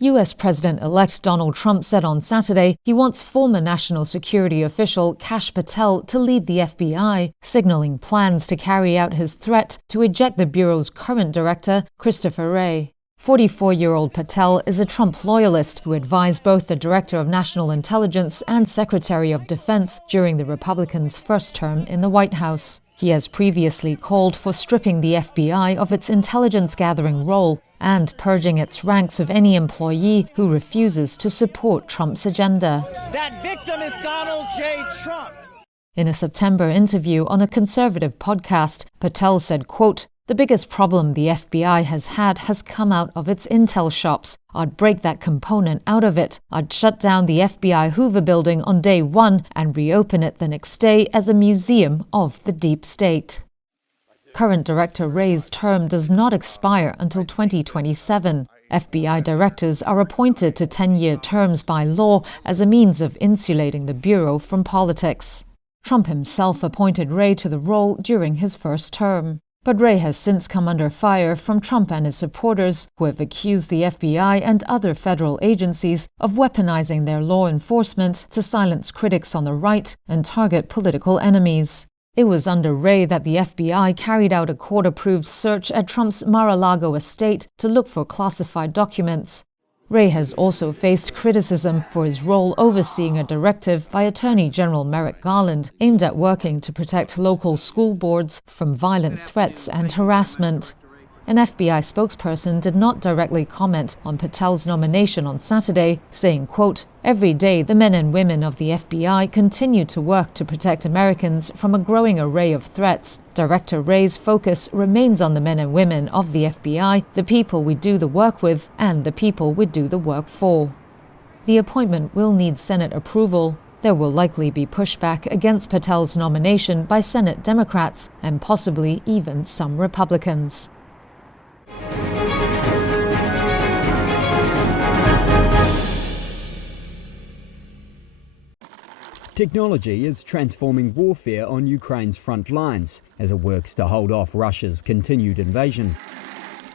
US President-elect Donald Trump said on Saturday he wants former National Security official Kash Patel to lead the FBI, signaling plans to carry out his threat to eject the Bureau's current director, Christopher Wray. 44-year-old Patel is a Trump loyalist who advised both the Director of National Intelligence and Secretary of Defense during the Republicans' first term in the White House. He has previously called for stripping the FBI of its intelligence-gathering role and purging its ranks of any employee who refuses to support Trump's agenda. That victim is Donald J. Trump. In a September interview on a conservative podcast, Patel said, quote, "The biggest problem the FBI has come out of its intel shops. I'd break that component out of it. I'd shut down the FBI Hoover building on day one and reopen it the next day as a museum of the deep state." Current Director Wray's term does not expire until 2027. FBI directors are appointed to 10-year terms by law as a means of insulating the Bureau from politics. Trump himself appointed Wray to the role during his first term. But Wray has since come under fire from Trump and his supporters, who have accused the FBI and other federal agencies of weaponizing their law enforcement to silence critics on the right and target political enemies. It was under Wray that the FBI carried out a court-approved search at Trump's Mar-a-Lago estate to look for classified documents. Wray has also faced criticism for his role overseeing a directive by Attorney General Merrick Garland aimed at working to protect local school boards from violent threats and harassment. An FBI spokesperson did not directly comment on Patel's nomination on Saturday, saying, quote, "Every day the men and women of the FBI continue to work to protect Americans from a growing array of threats. Director Wray's focus remains on the men and women of the FBI, the people we do the work with, and the people we do the work for." The appointment will need Senate approval. There will likely be pushback against Patel's nomination by Senate Democrats and possibly even some Republicans. Technology is transforming warfare on Ukraine's front lines as it works to hold off Russia's continued invasion.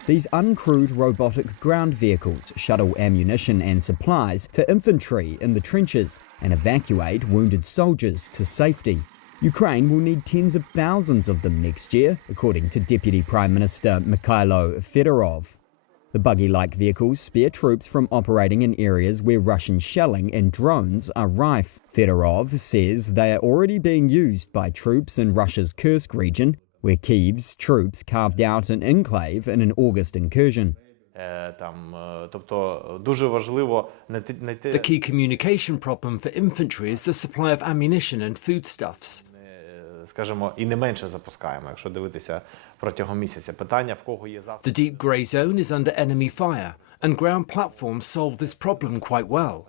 These uncrewed robotic ground vehicles shuttle ammunition and supplies to infantry in the trenches and evacuate wounded soldiers to safety. Ukraine will need tens of thousands of them next year, according to Deputy Prime Minister Mikhailo Fedorov. The buggy-like vehicles spare troops from operating in areas where Russian shelling and drones are rife. Fedorov says they are already being used by troops in Russia's Kursk region, where Kyiv's troops carved out an enclave in an August incursion. The key communication problem for infantry is the supply of ammunition and foodstuffs. The deep grey zone is under enemy fire, and ground platforms solve this problem quite well.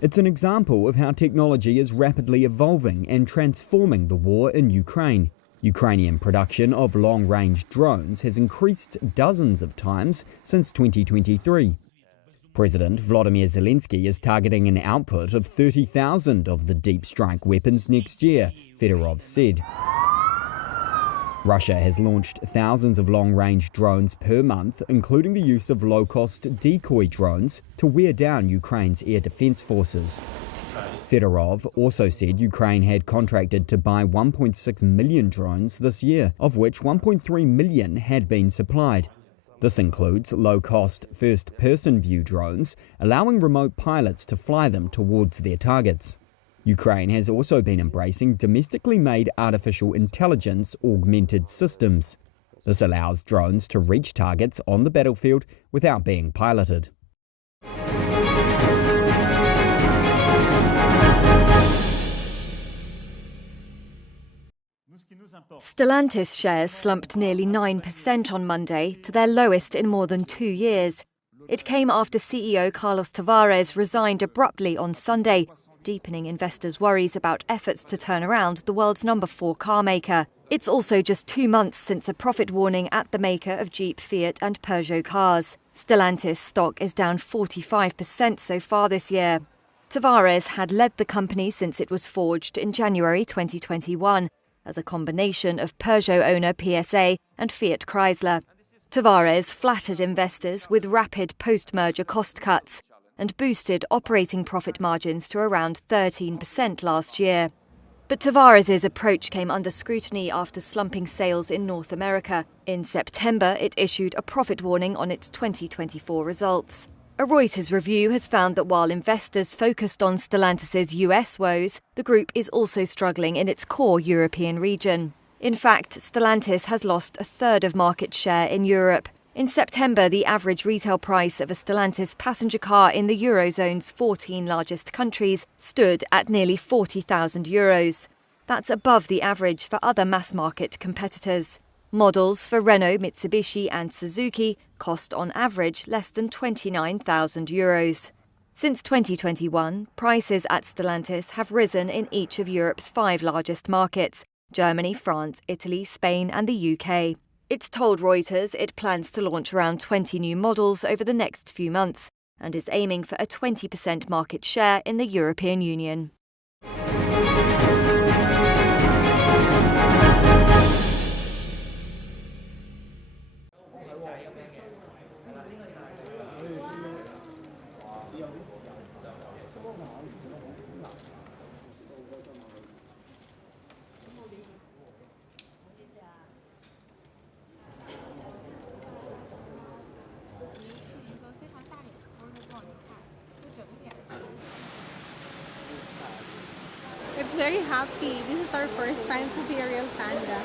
It's an example of how technology is rapidly evolving and transforming the war in Ukraine. Ukrainian production of long-range drones has increased dozens of times since 2023. President Volodymyr Zelensky is targeting an output of 30,000 of the deep strike weapons next year, Fedorov said. Russia has launched thousands of long-range drones per month, including the use of low-cost decoy drones to wear down Ukraine's air defense forces. Fedorov also said Ukraine had contracted to buy 1.6 million drones this year, of which 1.3 million had been supplied. This includes low-cost first-person view drones, allowing remote pilots to fly them towards their targets. Ukraine has also been embracing domestically made artificial intelligence augmented systems. This allows drones to reach targets on the battlefield without being piloted. Stellantis shares slumped nearly 9% on Monday to their lowest in more than 2 years. It came after CEO Carlos Tavares resigned abruptly on Sunday, deepening investors' worries about efforts to turn around the world's number 4 car maker. It's also just 2 months since a profit warning at the maker of Jeep, Fiat and Peugeot cars. Stellantis stock is down 45% so far this year. Tavares had led the company since it was forged in January 2021. As a combination of Peugeot owner PSA and Fiat Chrysler. Tavares flattered investors with rapid post-merger cost cuts and boosted operating profit margins to around 13% last year. But Tavares' approach came under scrutiny after slumping sales in North America. In September, it issued a profit warning on its 2024 results. A Reuters review has found that while investors focused on Stellantis' US woes, the group is also struggling in its core European region. In fact, Stellantis has lost a third of market share in Europe. In September, the average retail price of a Stellantis passenger car in the Eurozone's 14 largest countries stood at nearly €40,000. That's above the average for other mass-market competitors. Models for Renault, Mitsubishi and Suzuki cost on average less than €29,000. Since 2021, prices at Stellantis have risen in each of Europe's 5 largest markets: Germany, France, Italy, Spain and the UK. It's told Reuters it plans to launch around 20 new models over the next few months and is aiming for a 20% market share in the European Union. It's very happy. This is our first time to see a real panda.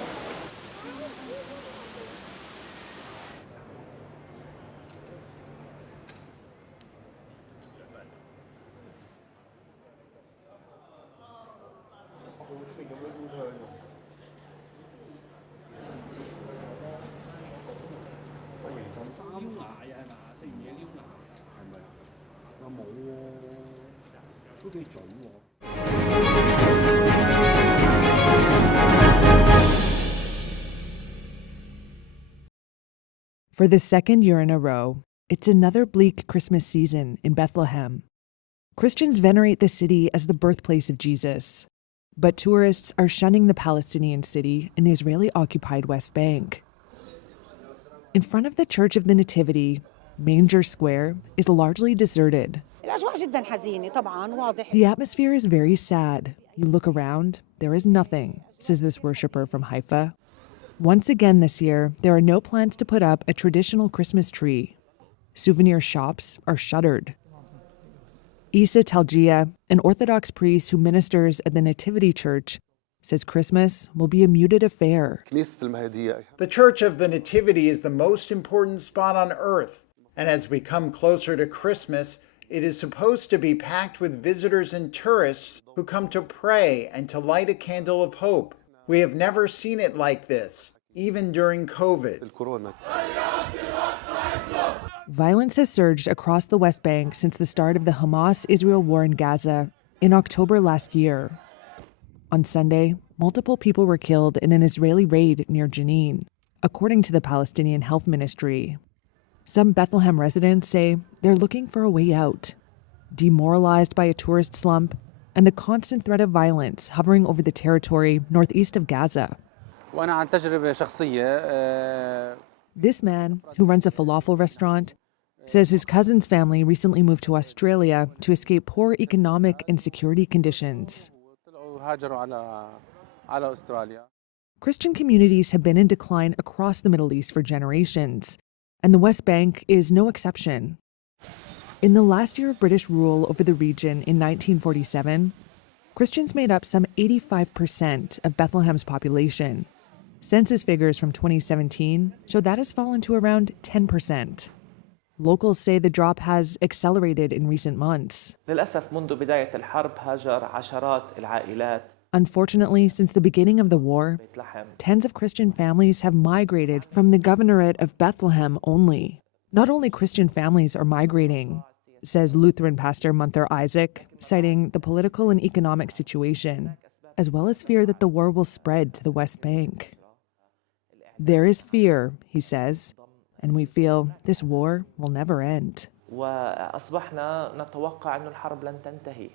For the second year in a row, it's another bleak Christmas season in Bethlehem. Christians venerate the city as the birthplace of Jesus, but tourists are shunning the Palestinian city in the Israeli-occupied West Bank. In front of the Church of the Nativity, Manger Square is largely deserted. The atmosphere is very sad. You look around, there is nothing, says this worshiper from Haifa. Once again this year, there are no plans to put up a traditional Christmas tree. Souvenir shops are shuttered. Isa Talgia, an Orthodox priest who ministers at the Nativity Church, says Christmas will be a muted affair. The Church of the Nativity is the most important spot on earth, and as we come closer to Christmas, it is supposed to be packed with visitors and tourists who come to pray and to light a candle of hope. We have never seen it like this, even during COVID. Violence has surged across the West Bank since the start of the Hamas-Israel war in Gaza in October last year. On Sunday, multiple people were killed in an Israeli raid near Jenin, according to the Palestinian Health Ministry. Some Bethlehem residents say they're looking for a way out, demoralized by a tourist slump and the constant threat of violence hovering over the territory northeast of Gaza. This man, who runs a falafel restaurant, says his cousin's family recently moved to Australia to escape poor economic and security conditions. Christian communities have been in decline across the Middle East for generations, and the West Bank is no exception. In the last year of British rule over the region in 1947, Christians made up some 85% of Bethlehem's population. Census figures from 2017 show that has fallen to around 10%. Locals say the drop has accelerated in recent months. Unfortunately, since the beginning of the war, tens of Christian families have migrated from the governorate of Bethlehem only. Not only Christian families are migrating, says Lutheran pastor Munther Isaac, citing the political and economic situation, as well as fear that the war will spread to the West Bank. There is fear, he says, and we feel this war will never end. وأصبحنا نتوقع أن الحرب لن تنتهي.